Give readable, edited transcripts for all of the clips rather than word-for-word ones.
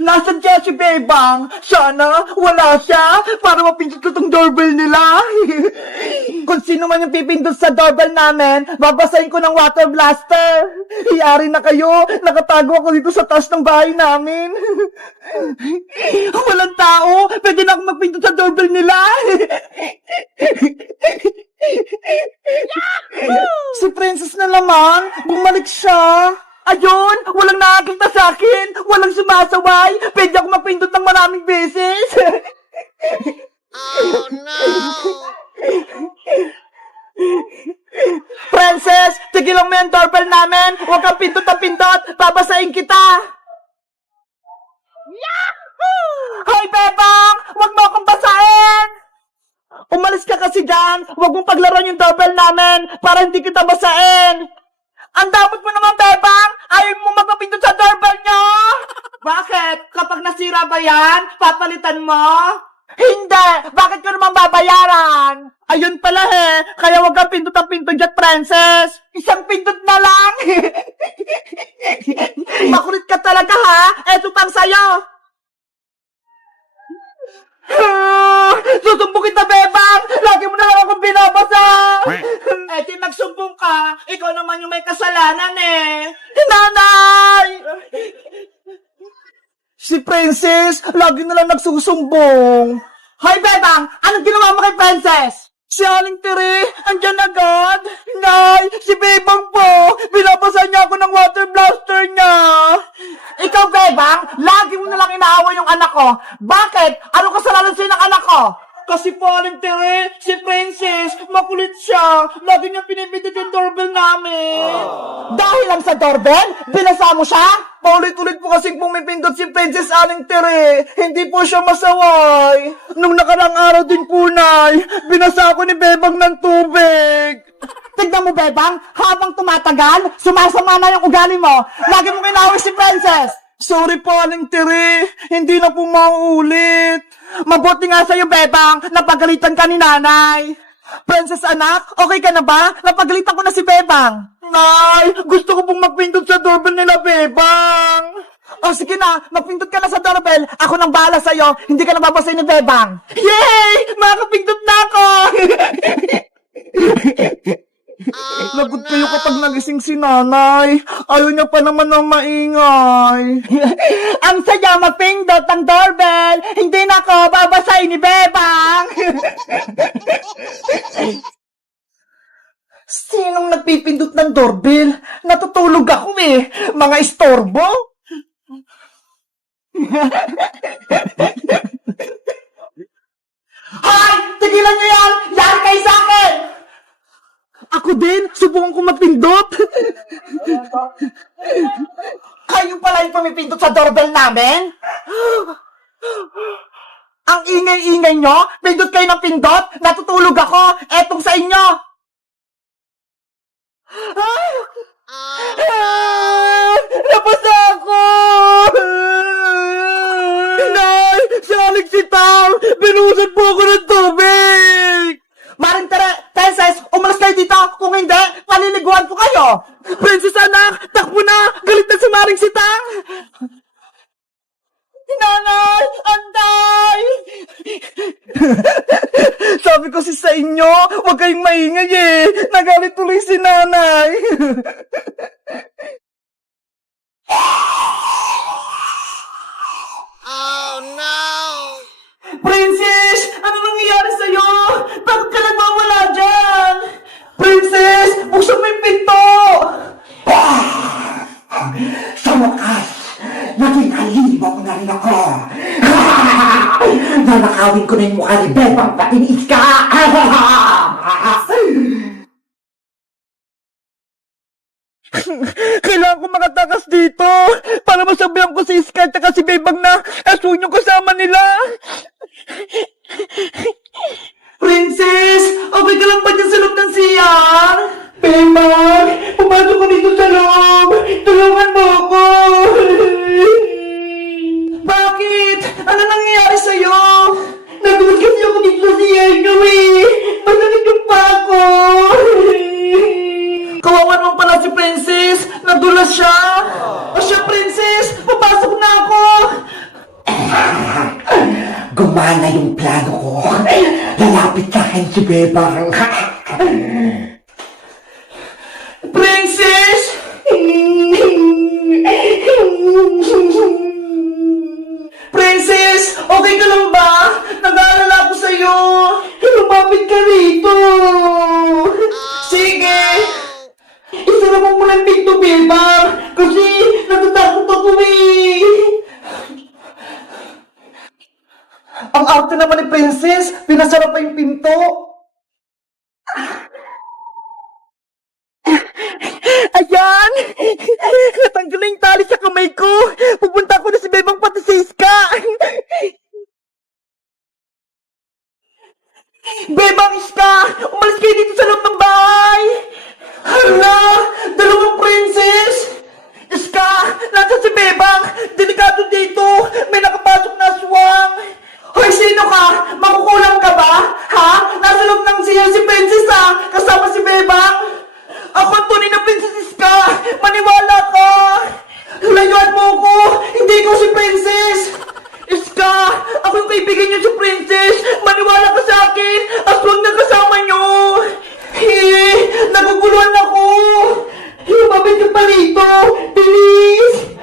Nasaan siya si Bebang? Sana wala siya para mapindot ko tong doorbell nila. Kung sino man yung pipindot sa doorbell namin, babasahin ko ng water blaster. Iyari na kayo, nakatago ako dito sa taas ng bahay namin. Walang tao, pwede na akong magpindot sa doorbell nila. Si Princess na naman, bumalik siya. Ayun, walang nakakita sa akin, walang sumasaway, pwede ako mapindot ng maraming beses. Oh no! Princess, tigilan mo yung doorbell namin, huwag kang pindot na pindot, babasahin kita. Yahoo! Hoy, Bebang, huwag mo akong basahin. Umalis ka kasi dyan, huwag mong paglaruan yung doorbell namin para hindi kita basahin. Ang damot mo naman, Bebang! Ayaw mo magpapindot sa doorbell nyo! Bakit? Kapag nasira ba yan, papalitan mo? Hindi! Bakit ko naman babayaran? Ayun pala kaya wag kang pindot ang pindot dyan, Princess! Isang pindot na lang! Makulit ka talaga, ha? Eto pang sayo! Susumbong kita, Bebang! Lagi mo na lang akong binabasa! Di magsumbong ka. Ikaw naman yung may kasalanan Nanay! Si Princess, lagi na lang nagsusumbong. Hoy, Bebang! Anong ginawa mo kay Princess? Si Aling Tere, andyan agad. Nay, si Bebang po. Binabasa niya ako ng water blaster niya. Ikaw, Bebang, lagi mo na lang inaaway yung anak ko. Bakit? Ano kasalanan sa'yo ng anak ko? Kasi po, Aling Tere, si Princess, makulit siya. Lagi niya pinipindot yung doorbell namin. Dahil lang sa doorbell? Binasa mo siya? Paulit-ulit po kasing pumipindot si Princess Aling Tere. Hindi po siya masaway. Nung nakarang araw din po, Nay, binasa ako ni Bebang ng tubig. Tignan mo, Bebang, habang tumatagal, sumasama na yung ugali mo. Lagi mo kinawin si Princess. Sorry po, Aling Tere. Hindi na po mauulit. Mabuti nga sa'yo, Bebang, napagalitan ka ni Nanay. Princess anak, okay ka na ba? Napagalitan ko na si Bebang. Nay, gusto ko pong magpindot sa doorbell nila, Bebang. O sige na, magpindot ka na sa doorbell. Ako nang bahala sa'yo, hindi ka nababasay ni Bebang. Yay! Makakapindot na ako! Lagot kayo kapag nagising si Nanay. Ayaw niya pa naman ng maingay. Ang saya mapindot ang doorbell. Hindi na ako babasay ni Bebang. Sinong nagpipindot ng doorbell? Natutulog ako Mga istorbo. Hoy! Tigilan niyo yan! Yan kayo sa akin! Ako din! Subukan ko magpindot! Kayo pala yung pumipindot sa doorbell namin? Ang ingay-ingay nyo? Pindot kayo ng pindot? Natutulog ako! Etong sa inyo! Napasa ako! Nay! Si Alex si Tam! Binusan po ako ng tubig! Maring Princess, umalas kayo dito! Kung hindi, paliliguan ko kayo! Princess anak, takbo na! Galit na si Maring si Tang! Nanay! Antay! Sabi ko sa inyo, huwag kayong maingay Nagalit tuloy si Nanay! Oh no! Princess! Ano nangyayari sa'yo? Bakit ka nagwawala dyan? Princess! Buksan mo yung pinto! Sa wakas, naging halimaw na rin ako. Nanakawin ko na yung mukha ni Bebang patinis ka! Kailangan ko makatakas dito para masabihan ko si Sky at si Bebang na aso yung kasama nila. Princess! Okay ka lang ba dyan sa loob ng CR? Bebang! Pumasok ko dito sa loob! Tulungan mo ako! Bakit? Ano nangyayari sa'yo? Nagulat kasi ako dito sa CR nyo Masakit yung pa ako! Kawawa naman pala si Princess! Nadulas siya! O siya, Princess! Papasok na ako! gumana yung plano ko. Lalapit sa akin si Bebang. Princess! Princess! Okay ka lang ba? Nag-aalala ako sa'yo. Lumapit ka rito. Sige. Isara mo muna ang pinto, Bebang. Kasi natatakot ako eh. Ang arte naman ni Princess, pinasara pa yung pinto. Ayan! Natanggal na yung tali sa kamay ko. Pupunta ko na si Bebang pati si Iska. Bebang, Iska! Umalis kayo dito sa loob ng bahay! Hala! Dalawang princess! Iska! Nasaan si Bebang? Delikado dito! May nakapasok na aswang! Hoy, sino ka? Makukulang ka ba? Ha? Nasa loob ng siya si Princess ha? Kasama si Bebang? Ako ang tunay na Princess Iska! Maniwala ka! Layuan mo ko! Hindi ko si Princess! Iska! Ako yung kaibigan niyo si Princess! Maniwala ka sa akin! Aswang na kasama niyo! Naguguluhan ako! Lumapit ka pa rito! Bilis!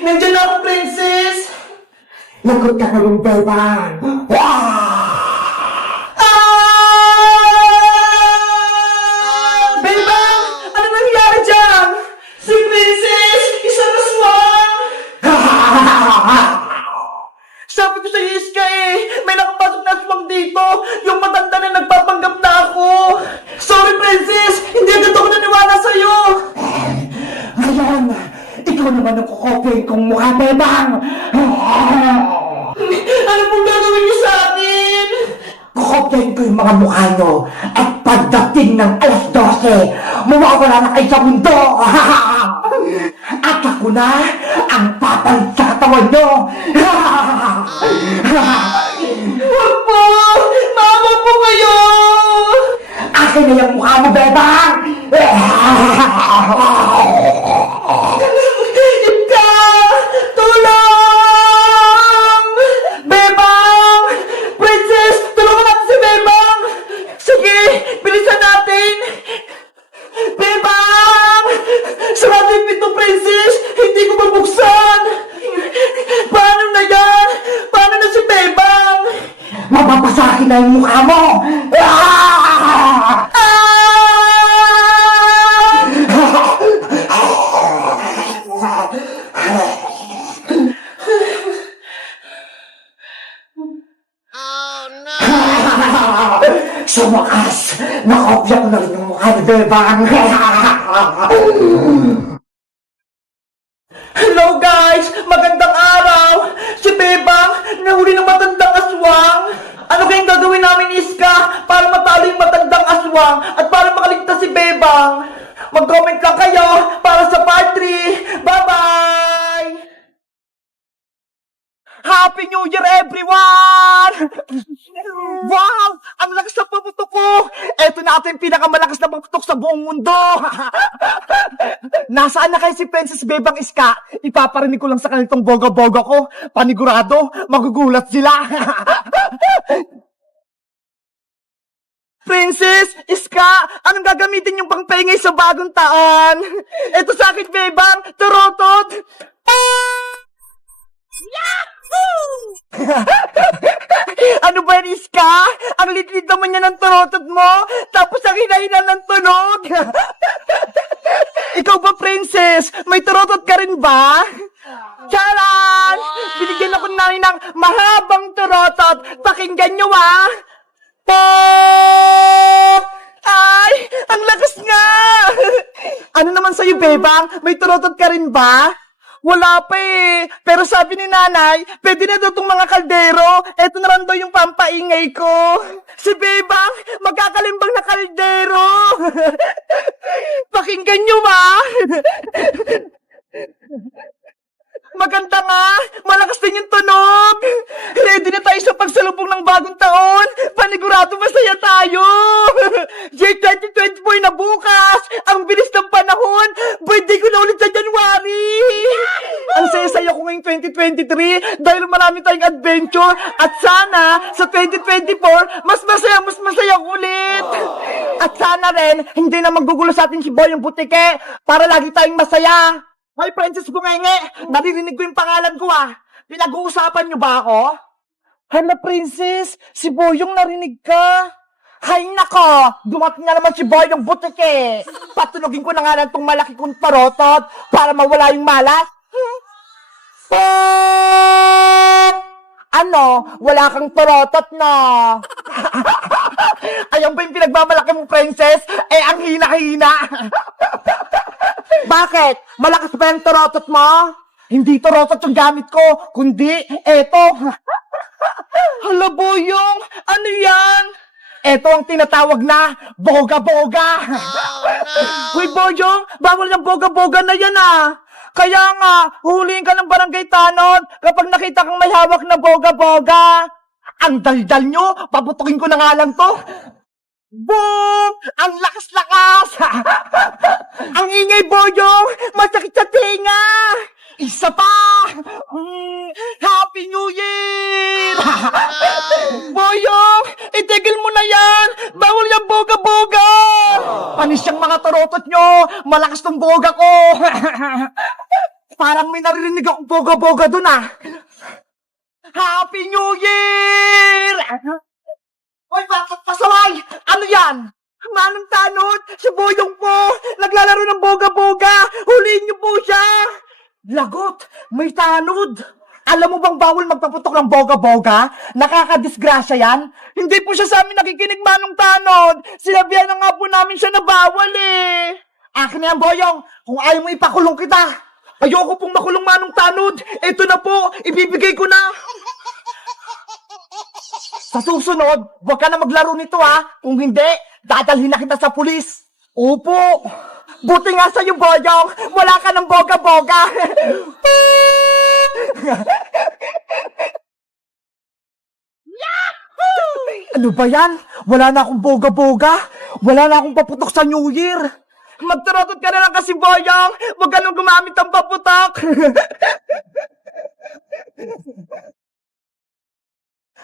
Nandiyan na ako, Princess! Lagot ka na yung Bebang. Bebang! Ano nangyari dyan? Si Princess! Isang aswang! Sabi ko sa Iska eh! May nakapasok na aswang dito! Yung matanda na nagpapanggap na ako! Sorry, Princess! Hindi agad ako naniwala sa'yo! Ngayon, ikaw naman ang kukopyain kong mukha, Bebang. Ano pong gagawin niyo sa akin? Kukopyain ko yung mga mukha nyo at pagdating ng alas 12, mawawala na kayo sa mundo. At ako na ang papalit sa katawan nyo. Huwag po! Maawa po kayo! Akin na yung mukha mo, Bebang. Ika! Tulong! Bebang! Princess! Tulungan natin si Bebang! Sige! Bilisan natin! Bebang! Sarado yung pinto, Princess! Hindi ko mabuksan! Paano na yan? Paano na si Bebang? Mapapasakin na yung mukha mo. Sa wakas, nakopya ko na rin yung mukha ni Bebang. Hello guys! Magandang araw! Si Bebang, nahuli ng matandang aswang! Ano kayang gagawin namin, Iska, para matalo yung matandang aswang at para makaligtas si Bebang? Mag-comment lang kayo para sa part 3! Bye-bye! Happy New Year, everyone! Wow! Ang lakas na paputok ko! Eto na ito yung pinakamalakas na paputok sa buong mundo! Nasaan na kayo si Princess Bebang, Iska? Ipaparinig ko lang sa kanitong boga-boga ko. Panigurado, magugulat sila! Princess, Iska, anong gagamitin yung pangpengay sa bagong taon? Eto sa akin, Bebang, turotot! Ano ba yan, Iska? Ang litlit naman niya ng turotot mo, tapos ang hinahina ng tunog. Ikaw ba, Princess? May turotot ka rin ba? Charan! Binigyan ako namin ng mahabang turotot. Pakinggan nyo, ah! Pop! Ay! Ang lakas nga! Ano naman sa'yo, Bebang? May turotot ka rin ba? Wala pa eh. Pero sabi ni nanay, pwede na daw itong mga kaldero. Eto na lang daw yung pampaingay ko. Si Bebang, magkakalimbang na kaldero. Pakinggan nyo ba? Maganda nga! Malakas din yung tunog! Ready na tayo sa pagsalubong ng bagong taon! Panigurado masaya tayo! Year 2024 na bukas! Ang bilis ng panahon! Birthday ko na ulit sa January! Ang saya-saya ko ngayong 2023 dahil marami tayong adventure at sana sa 2024 mas masaya ulit! At sana rin hindi na maggugulo sa atin si Boy yung Butike para lagi tayong masaya! Hoy, Princess Bungenge! Naririnig ko yung pangalan ko Pinag-uusapan niyo ba ako? Hala, Princess! Si Boyong narinig ka! Hay nako! Dumating na naman si Boyong Butike! Patunogin ko na nga lang tong malaki kong parotot para mawala yung malas! Ano? Wala kang parotot na! Ayan ba yung pinagmamalaki mong Princess? Ang hina-hina! Bakit? Malakas ba yung torotot mo? Hindi torotot yung gamit ko, kundi eto. Hala, Boyong, ano yan? Eto ang tinatawag na boga-boga. Uy, Boyong, bawal yung boga-boga na yan Kaya nga, huliin ka ng barangay tanod kapag nakita kang may hawak na boga-boga. Ang daldal nyo, paputukin ko na nga lang to. Boom! Ang lakas-lakas! Ang ingay, Boyong! Masakit sa tinga! Isa pa! Happy New Year! Boyong! Itigil mo na yan! Bawal yung boga-boga! Panis yung mga torotot nyo! Malakas tong boga ko! Parang may naririnig akong boga-boga dun Happy New Year! Hoy, pasaway! Ano yan? Manong tanod! Si Boyong po! Naglalaro ng boga-boga! Huliin niyo po siya! Lagot! May tanod! Alam mo bang bawal magpaputok ng boga-boga? Nakakadisgrasya yan? Hindi po siya sa amin nakikinig, Manong tanod! Sinabihan na nga po namin siya na bawal Akin na yan, Boyong! Kung ayaw mo ipakulong kita! Ayoko pong makulong, Manong tanod! Ito na po! Ibibigay ko na! Sa susunod, huwag ka na maglaro nito Kung hindi, dadalhin na kita sa pulis. Opo. Buti nga sa'yo, Boyong. Wala ka ng boga-boga. Ano ba yan? Wala na akong boga-boga. Wala na akong paputok sa New Year. Magtarotot ka na lang kasi, Boyong. Huwag ka nang gumamit ng paputok.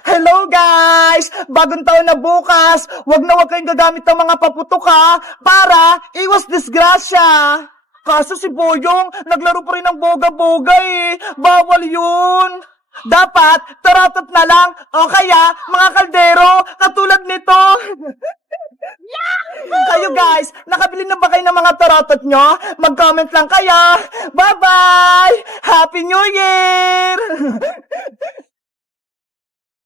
Hello guys! Bagong taon na bukas! Huwag kayong gagamit ng mga paputok para iwas disgrasya! Kaso si Boyong, naglaro pa rin ng boga-boga Bawal yun! Dapat, taratot na lang o kaya mga kaldero katulad nito! Kayo guys, nakabili na ba kayo ng mga taratot nyo? Mag-comment lang kayo! Bye-bye! Happy New Year!